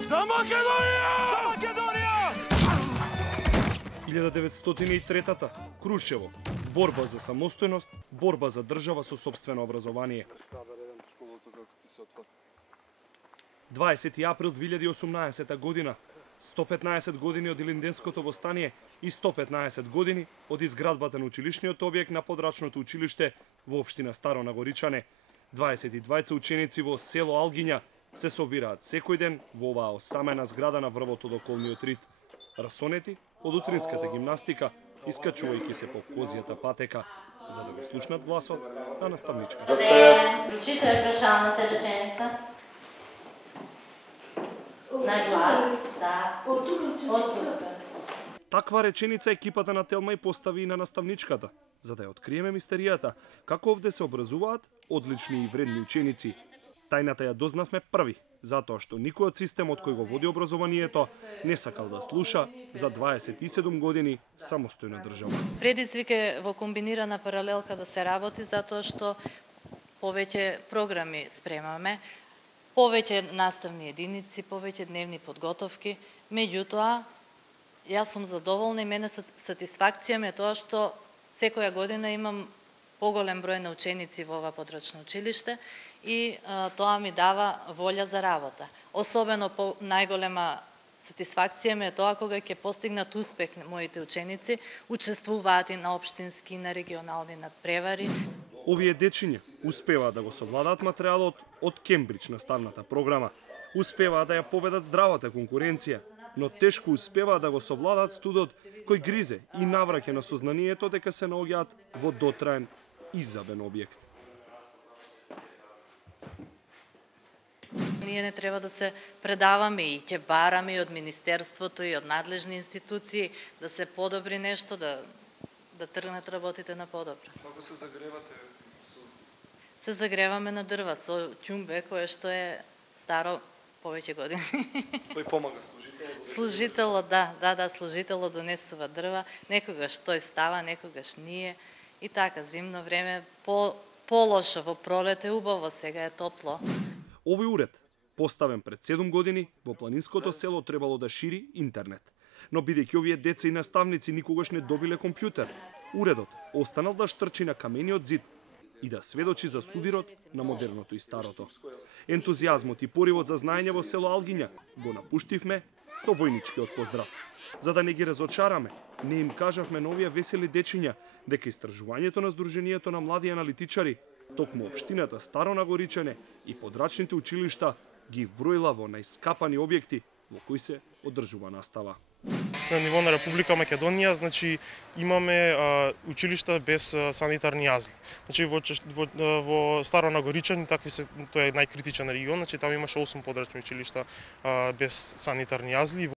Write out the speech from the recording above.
За Македонија! За Македонија! 1903-та, Крушево. Борба за самостојност, борба за држава со сопствено образование. 20 април 2018 година, 115 години од Илинденското востание и 115 години од изградбата на училишниот објект на подрачното училиште во општина Старо Нагоричане. 22 ученици во село Алгиња се собираат секој ден во оваа осамена зграда на врвот од околниот рид. Расонети од утринската гимнастика, искачувајќи се по козијата патека, за да го слушнат гласот на наставничката. Прочита прашалната реченица. На глас, да. Од тука. Таква реченица екипата на Телма и постави и на наставничката, за да ја откриеме мистеријата, како овде се образуваат одлични и вредни ученици. Тајната ја дознавме први, затоа што никој од системот кој го води образованието не сакал да слуша за 27 години самостојна држава. Предизвик е во комбинирана паралелка да се работи, затоа што повеќе програми спремаме, повеќе наставни единици, повеќе дневни подготовки. Меѓутоа, јас сум задоволна и мене сатисфакција ме тоа што секоја година имам поголем број на ученици во ова подрачно училиште и тоа ми дава волја за работа. Особено најголема сатисфакција ми е тоа кога ќе постигнат успех моите ученици, учествуваат и на општински и на регионални надпревари. Овие дечиња успеваат да го совладаат материјалот од Кембридж наставната програма, успеваат да ја победат здравата конкуренција, но тешко успеваат да го совладаат студот кој гризе и навраќа на сознанието дека се наоѓаат во дотраен изабен објект. Ние не треба да се предаваме и ќе бараме и од Министерството и од надлежни институции да се подобри нешто, да тргнат работите на подобро. Како се загревате? Се загреваме на дрва со ќумбе кое што е старо повеќе години. Кој помага служителот? Служителот, да, служителот донесува дрва, некогаш тој става, некогаш ние. И така, зимно време полошо, во пролет е убаво, сега е топло. Овој уред, поставен пред 7 години, во планинското село требало да шири интернет. Но бидејќи овие деца и наставници никогаш не добиле компјутер, уредот останал да штрчи на камениот зид и да сведочи за судирот на модерното и старото. Ентузијазмот и поривот за знаење во село Алгиња го напуштивме со војничкиот поздрав. За да не ги разочараме, не им кажавме на овие весели дечиња дека истражувањето на Сдруженијето на млади аналитичари токму општината Старо Нагоричане и подрачните училишта ги вброила во најскапани објекти во кои се одржува настава. На ниво на Република Македонија, значи имаме училишта без санитарни јазли. Значи во Старо Нагоричане тоа е најкритичен регион, значи таму имаше 8 подрачни училишта без санитарни јазли.